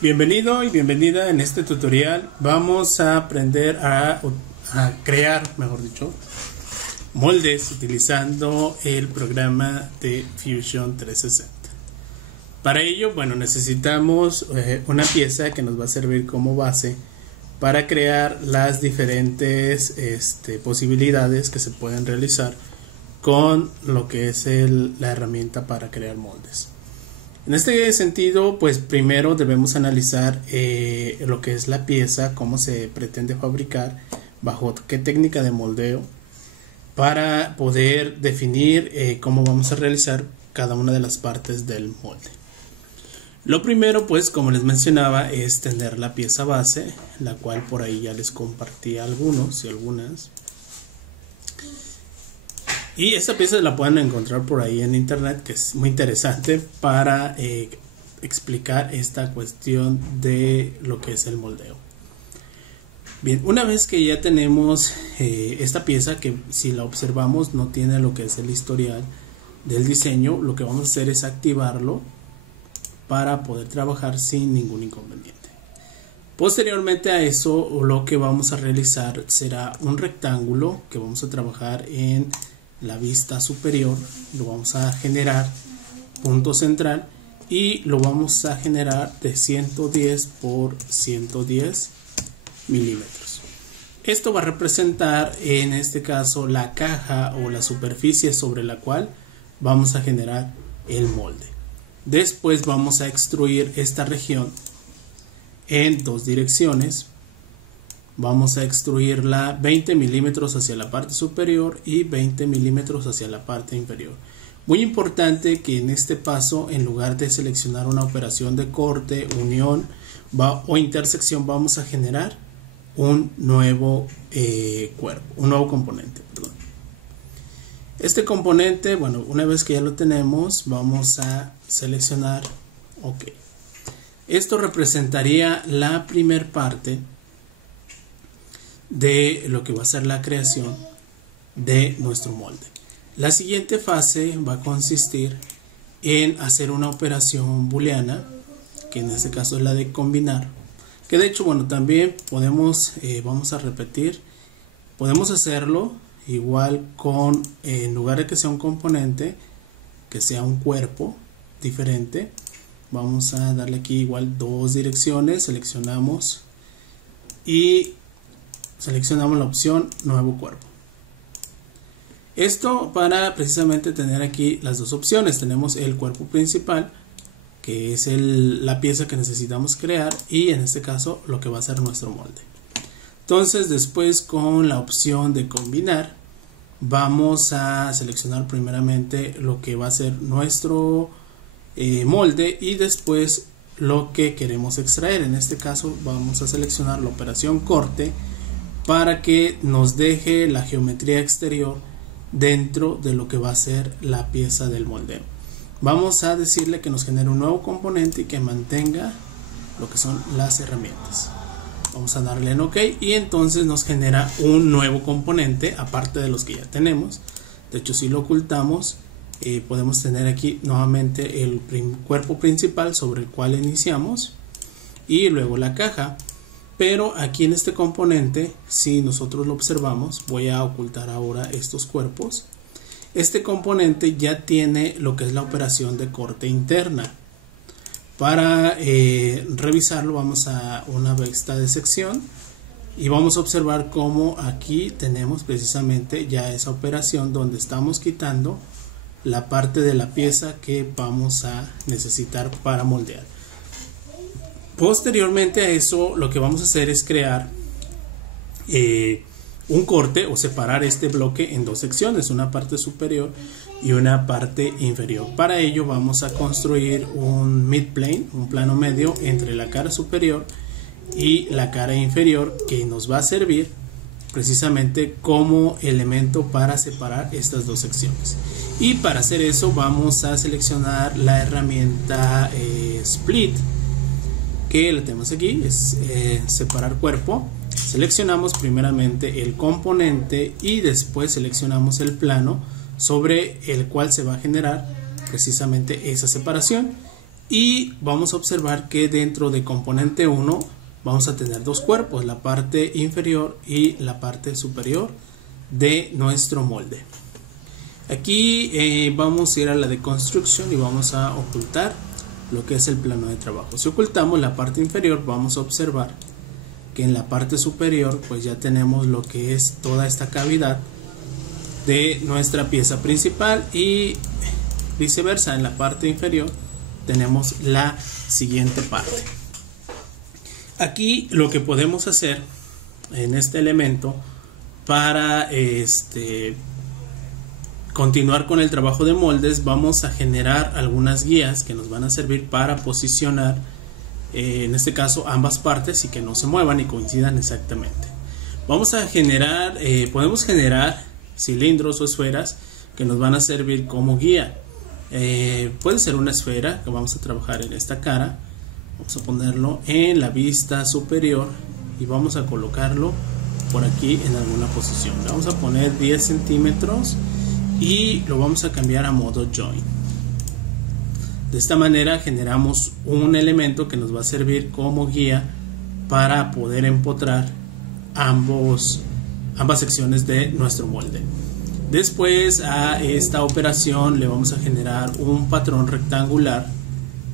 Bienvenido y bienvenida. En este tutorial vamos a aprender a crear, mejor dicho, moldes utilizando el programa de Fusion 360. Para ello, bueno, necesitamos una pieza que nos va a servir como base para crear las diferentes posibilidades que se pueden realizar con lo que es la herramienta para crear moldes. En este sentido, pues primero debemos analizar lo que es la pieza, cómo se pretende fabricar, bajo qué técnica de moldeo, para poder definir cómo vamos a realizar cada una de las partes del molde. Lo primero, pues como les mencionaba, es tener la pieza base, la cual por ahí ya les compartí algunos y algunas. Y esta pieza la pueden encontrar por ahí en internet, que es muy interesante para explicar esta cuestión de lo que es el moldeo. Bien, una vez que ya tenemos esta pieza, que si la observamos no tiene lo que es el historial del diseño, lo que vamos a hacer es activarlo para poder trabajar sin ningún inconveniente. Posteriormente a eso, lo que vamos a realizar será un rectángulo que vamos a trabajar en la vista superior. Lo vamos a generar punto central y lo vamos a generar de 110 por 110 milímetros. Esto va a representar en este caso la caja o la superficie sobre la cual vamos a generar el molde. Después vamos a extruir esta región en dos direcciones. Vamos a extruirla 20 milímetros hacia la parte superior y 20 milímetros hacia la parte inferior. Muy importante que en este paso, en lugar de seleccionar una operación de corte, unión o intersección, vamos a generar un nuevo cuerpo, un nuevo componente. Perdón. Este componente, bueno, una vez que ya lo tenemos, vamos a seleccionar OK. Esto representaría la primer parte de lo que va a ser la creación de nuestro molde. La siguiente fase va a consistir en hacer una operación booleana, que en este caso es la de combinar, que de hecho, bueno, también podemos, vamos a repetir, podemos hacerlo igual con, en lugar de que sea un componente, que sea un cuerpo diferente. Vamos a darle aquí igual dos direcciones, seleccionamos y seleccionamos la opción nuevo cuerpo. Esto para precisamente tener aquí las dos opciones. Tenemos el cuerpo principal, que es la pieza que necesitamos crear, y en este caso lo que va a ser nuestro molde. Entonces después, con la opción de combinar, vamos a seleccionar primeramente lo que va a ser nuestro molde y después lo que queremos extraer. En este caso vamos a seleccionar la operación corte para que nos deje la geometría exterior dentro de lo que va a ser la pieza del moldeo. Vamos a decirle que nos genere un nuevo componente y que mantenga lo que son las herramientas. Vamos a darle en OK y entonces nos genera un nuevo componente aparte de los que ya tenemos. De hecho, si lo ocultamos, podemos tener aquí nuevamente el cuerpo principal sobre el cual iniciamos y luego la caja. Pero aquí en este componente, si nosotros lo observamos, voy a ocultar ahora estos cuerpos. Este componente ya tiene lo que es la operación de corte interna. Para revisarlo, vamos a una vista de sección y vamos a observar cómo aquí tenemos precisamente ya esa operación donde estamos quitando la parte de la pieza que vamos a necesitar para moldear. Posteriormente a eso, lo que vamos a hacer es crear un corte o separar este bloque en dos secciones, una parte superior y una parte inferior. Para ello vamos a construir un midplane, un plano medio entre la cara superior y la cara inferior, que nos va a servir precisamente como elemento para separar estas dos secciones. Y para hacer eso vamos a seleccionar la herramienta Split, que la tenemos aquí, es separar cuerpo. Seleccionamos primeramente el componente y después seleccionamos el plano sobre el cual se va a generar precisamente esa separación Y vamos a observar que dentro de componente 1 vamos a tener dos cuerpos, la parte inferior y la parte superior de nuestro molde. Aquí vamos a ir a la de construcción y vamos a ocultar lo que es el plano de trabajo. Si ocultamos la parte inferior, vamos a observar que en la parte superior pues ya tenemos lo que es toda esta cavidad de nuestra pieza principal, y viceversa, en la parte inferior tenemos la siguiente parte. Aquí lo que podemos hacer en este elemento para continuar con el trabajo de moldes, vamos a generar algunas guías que nos van a servir para posicionar en este caso ambas partes y que no se muevan y coincidan exactamente. Vamos a generar, podemos generar cilindros o esferas que nos van a servir como guía. Puede ser una esfera que vamos a trabajar en esta cara. Vamos a ponerlo en la vista superior y vamos a colocarlo por aquí en alguna posición. Le vamos a poner 10 centímetros y lo vamos a cambiar a modo join. De esta manera generamos un elemento que nos va a servir como guía para poder empotrar ambas secciones de nuestro molde. Después a esta operación le vamos a generar un patrón rectangular.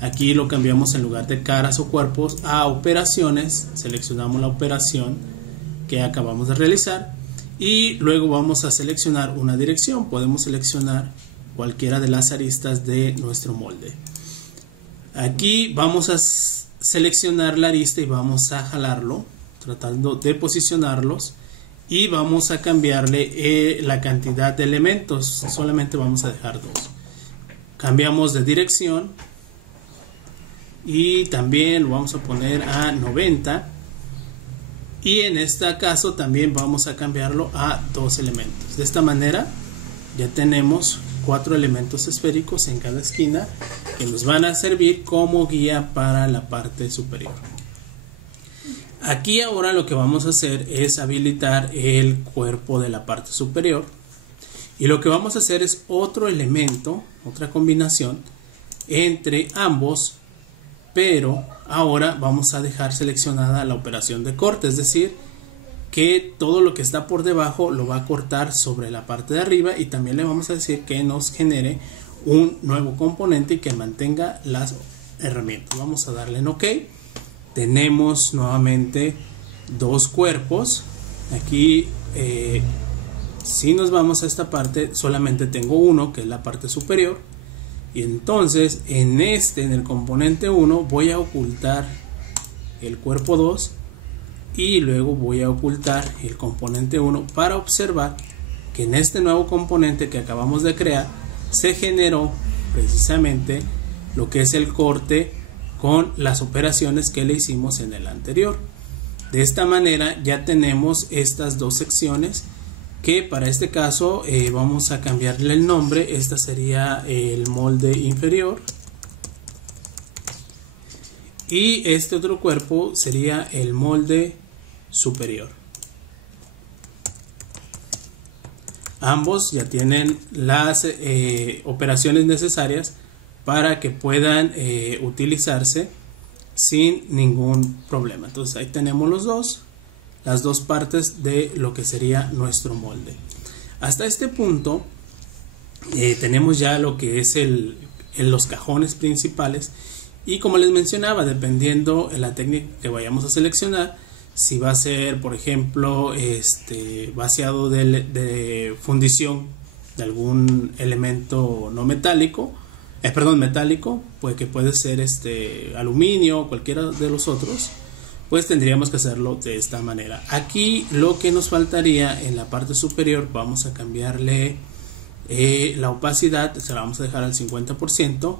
Aquí lo cambiamos, en lugar de caras o cuerpos, a operaciones. Seleccionamos la operación que acabamos de realizar y luego vamos a seleccionar una dirección. Podemos seleccionar cualquiera de las aristas de nuestro molde. Aquí vamos a seleccionar la arista y vamos a jalarlo, tratando de posicionarlos, y vamos a cambiarle la cantidad de elementos. Solamente vamos a dejar 2. Cambiamos de dirección y también lo vamos a poner a 90, y en este caso también vamos a cambiarlo a 2 elementos. De esta manera ya tenemos 4 elementos esféricos en cada esquina que nos van a servir como guía para la parte superior. Aquí ahora lo que vamos a hacer es habilitar el cuerpo de la parte superior, y lo que vamos a hacer es otro elemento, otra combinación entre ambos, pero ahora vamos a dejar seleccionada la operación de corte, es decir, que todo lo que está por debajo lo va a cortar sobre la parte de arriba, y también le vamos a decir que nos genere un nuevo componente y que mantenga las herramientas. Vamos a darle en OK. Tenemos nuevamente 2 cuerpos. Aquí si nos vamos a esta parte, solamente tengo uno, que es la parte superior, y entonces en el componente 1 voy a ocultar el cuerpo 2 y luego voy a ocultar el componente 1 para observar que en este nuevo componente que acabamos de crear se generó precisamente lo que es el corte con las operaciones que le hicimos en el anterior. De esta manera ya tenemos estas 2 secciones, que para este caso vamos a cambiarle el nombre. Esta sería el molde inferior y este otro cuerpo sería el molde superior. Ambos ya tienen las operaciones necesarias para que puedan utilizarse sin ningún problema. Entonces ahí tenemos las dos partes de lo que sería nuestro molde. Hasta este punto tenemos ya lo que es los cajones principales, y como les mencionaba, dependiendo de la técnica que vayamos a seleccionar, si va a ser por ejemplo vaciado de fundición de algún elemento no metálico, metálico, pues que puede ser aluminio o cualquiera de los otros, pues tendríamos que hacerlo de esta manera. Aquí lo que nos faltaría en la parte superior, vamos a cambiarle la opacidad, se la vamos a dejar al 50%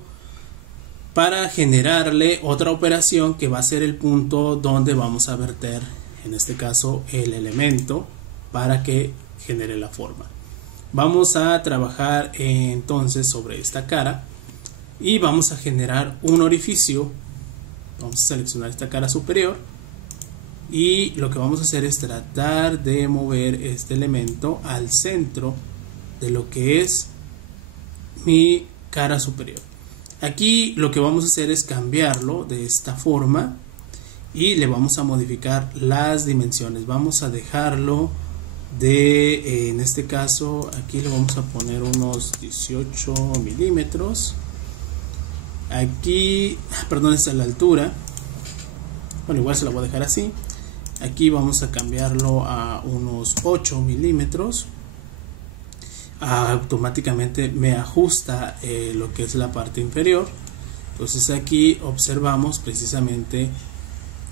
para generarle otra operación que va a ser el punto donde vamos a verter, en este caso, el elemento para que genere la forma. Vamos a trabajar entonces sobre esta cara y vamos a generar un orificio. Vamos a seleccionar esta cara superior y lo que vamos a hacer es tratar de mover este elemento al centro de lo que es mi cara superior. Aquí lo que vamos a hacer es cambiarlo de esta forma y le vamos a modificar las dimensiones. Vamos a dejarlo de, en este caso, aquí le vamos a poner unos 18 milímetros. Aquí, perdón, esta es la altura. Bueno, igual se la voy a dejar así. Aquí vamos a cambiarlo a unos 8 milímetros. Automáticamente me ajusta lo que es la parte inferior. Entonces aquí observamos precisamente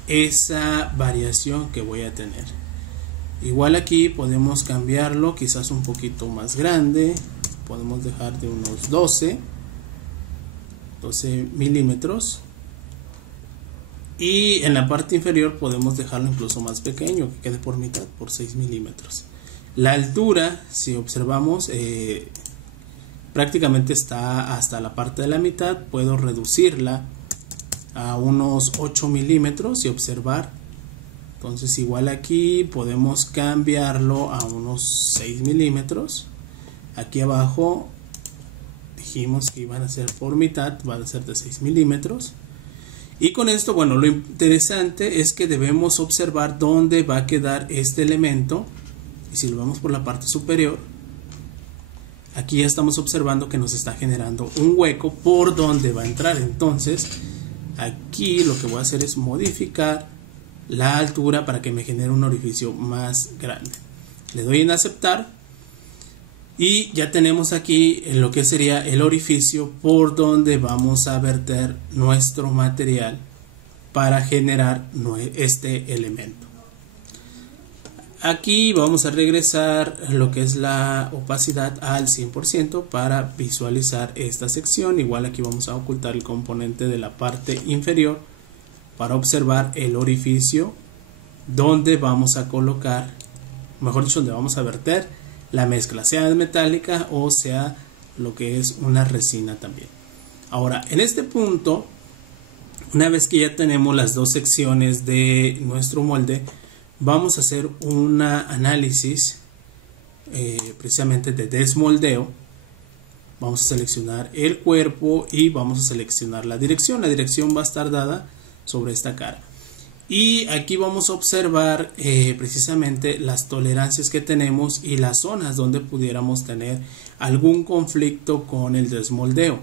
esa variación que voy a tener. Igual aquí podemos cambiarlo quizás un poquito más grande. Podemos dejar de unos 12 milímetros. Y en la parte inferior podemos dejarlo incluso más pequeño, que quede por mitad, por 6 milímetros. La altura, si observamos, prácticamente está hasta la parte de la mitad. Puedo reducirla a unos 8 milímetros y observar. Entonces igual aquí podemos cambiarlo a unos 6 milímetros. Aquí abajo dijimos que iban a ser por mitad, van a ser de 6 milímetros. Y con esto, bueno, lo interesante es que debemos observar dónde va a quedar este elemento. Y si lo vemos por la parte superior, aquí ya estamos observando que nos está generando un hueco por donde va a entrar. Entonces aquí lo que voy a hacer es modificar la altura para que me genere un orificio más grande. Le doy en aceptar y ya tenemos aquí lo que sería el orificio por donde vamos a verter nuestro material para generar este elemento. Aquí vamos a regresar lo que es la opacidad al 100% para visualizar esta sección. Igual aquí vamos a ocultar el componente de la parte inferior para observar el orificio donde vamos a colocar, mejor dicho, donde vamos a verter la mezcla, sea metálica o sea lo que es una resina también. Ahora, en este punto, una vez que ya tenemos las dos secciones de nuestro molde, vamos a hacer un análisis precisamente de desmoldeo. Vamos a seleccionar el cuerpo y vamos a seleccionar la dirección. La dirección va a estar dada sobre esta cara. Y aquí vamos a observar precisamente las tolerancias que tenemos y las zonas donde pudiéramos tener algún conflicto con el desmoldeo.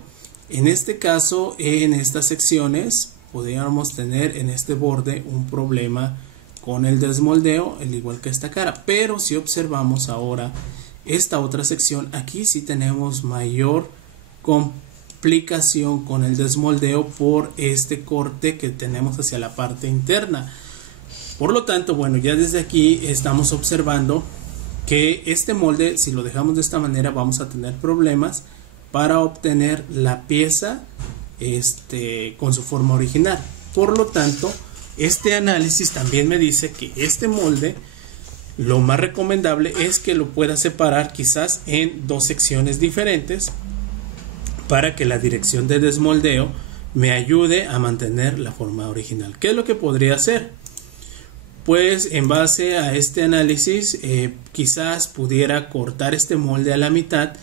En este caso, en estas secciones, podríamos tener en este borde un problema con el desmoldeo, al igual que esta cara. Pero si observamos ahora esta otra sección, aquí sí tenemos mayor complicación con el desmoldeo por este corte que tenemos hacia la parte interna. Por lo tanto, bueno, ya desde aquí estamos observando que este molde, si lo dejamos de esta manera, vamos a tener problemas para obtener la pieza con su forma original. Por lo tanto, este análisis también me dice que este molde, lo más recomendable es que lo pueda separar quizás en dos secciones diferentes, para que la dirección de desmoldeo me ayude a mantener la forma original. ¿Qué es lo que podría hacer? Pues en base a este análisis quizás pudiera cortar este molde a la mitad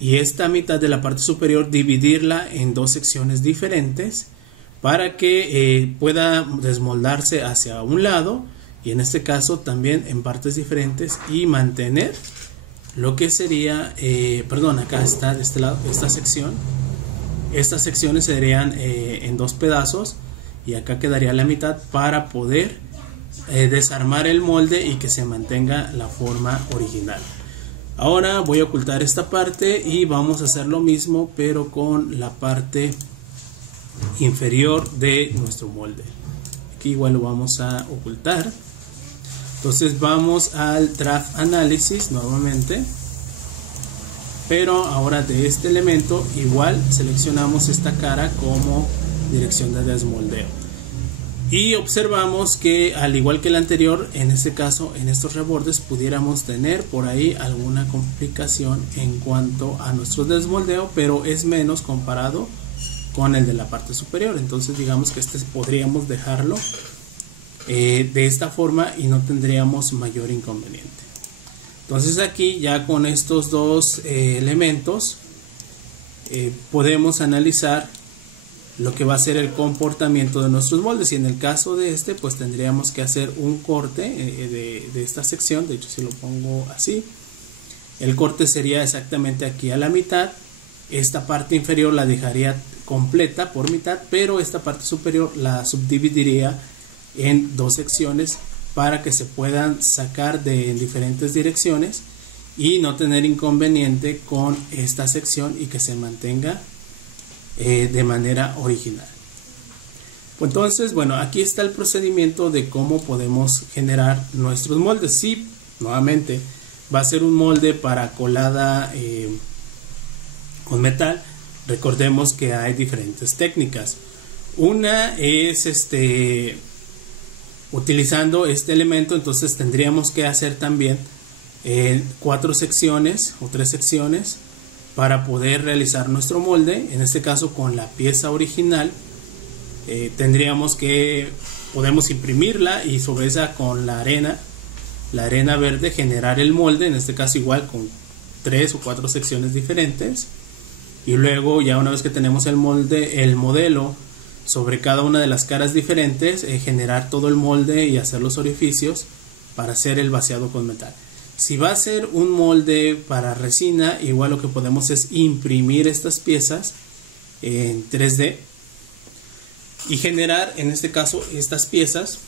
y esta mitad de la parte superior dividirla en dos secciones diferentes para que pueda desmoldarse hacia un lado y en este caso también en partes diferentes y mantener lo que sería, acá está de este lado, esta sección. Estas secciones serían en dos pedazos y acá quedaría la mitad para poder desarmar el molde y que se mantenga la forma original. Ahora voy a ocultar esta parte y vamos a hacer lo mismo pero con la parte inferior de nuestro molde. Aquí igual lo vamos a ocultar. Entonces vamos al Draft Analysis nuevamente, pero ahora de este elemento igual seleccionamos esta cara como dirección de desmoldeo y observamos que al igual que el anterior, en este caso en estos rebordes pudiéramos tener por ahí alguna complicación en cuanto a nuestro desmoldeo, pero es menos comparado con el de la parte superior. Entonces digamos que podríamos dejarlo de esta forma y no tendríamos mayor inconveniente. Entonces aquí ya con estos dos elementos podemos analizar lo que va a ser el comportamiento de nuestros moldes. Y en el caso de este, pues tendríamos que hacer un corte de esta sección. De hecho, si lo pongo así, el corte sería exactamente aquí a la mitad. Esta parte inferior la dejaría completa por mitad, pero esta parte superior la subdividiría en dos secciones para que se puedan sacar en diferentes direcciones y no tener inconveniente con esta sección y que se mantenga de manera original. Pues entonces, bueno, aquí está el procedimiento de cómo podemos generar nuestros moldes. Sí, nuevamente va a ser un molde para colada con metal. Recordemos que hay diferentes técnicas. Una es utilizando este elemento, entonces tendríamos que hacer también 4 secciones o 3 secciones para poder realizar nuestro molde. En este caso, con la pieza original podemos imprimirla y sobre esa, con la arena verde, generar el molde. En este caso igual con 3 o 4 secciones diferentes, y luego ya una vez que tenemos el modelo sobre cada una de las caras diferentes, generar todo el molde y hacer los orificios para hacer el vaciado con metal. Si va a ser un molde para resina, igual lo que podemos es imprimir estas piezas en 3D y generar, en este caso, estas piezas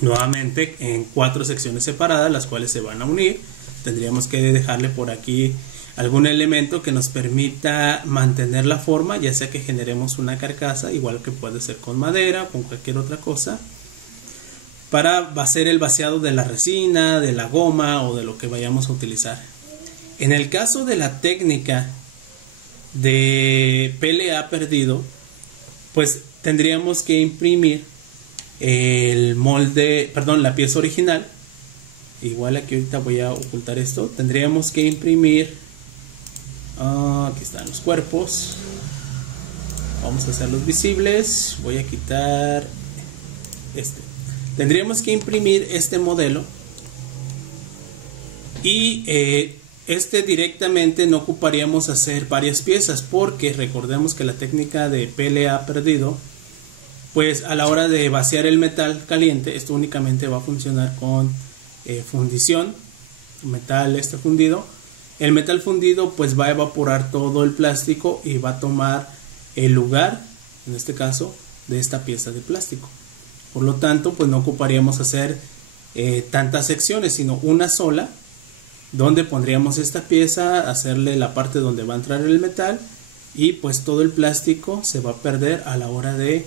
nuevamente en 4 secciones separadas, las cuales se van a unir. Tendríamos que dejarle por aquí algún elemento que nos permita mantener la forma, ya sea que generemos una carcasa, igual que puede ser con madera o con cualquier otra cosa, para hacer el vaciado de la resina, de la goma o de lo que vayamos a utilizar. En el caso de la técnica de PLA perdido, pues tendríamos que imprimir el molde, perdón, la pieza original. Igual aquí ahorita voy a ocultar esto. Tendríamos que imprimir, aquí están los cuerpos, vamos a hacerlos visibles. Voy a quitar tendríamos que imprimir este modelo y directamente no ocuparíamos hacer varias piezas, porque recordemos que la técnica de PLA perdido, pues a la hora de vaciar el metal caliente, esto únicamente va a funcionar con fundición, metal fundido. El metal fundido pues va a evaporar todo el plástico y va a tomar el lugar, en este caso, de esta pieza de plástico. Por lo tanto, pues no ocuparíamos hacer tantas secciones, sino una sola, donde pondríamos esta pieza, hacerle la parte donde va a entrar el metal, y pues todo el plástico se va a perder a la hora de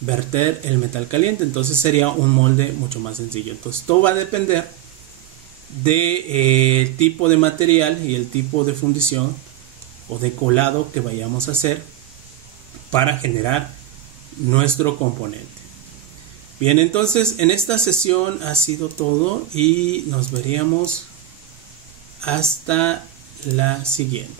verter el metal caliente. Entonces sería un molde mucho más sencillo. Entonces todo va a depender del tipo de material y el tipo de fundición o de colado que vayamos a hacer para generar nuestro componente. Bien, entonces en esta sesión ha sido todo y nos veríamos hasta la siguiente.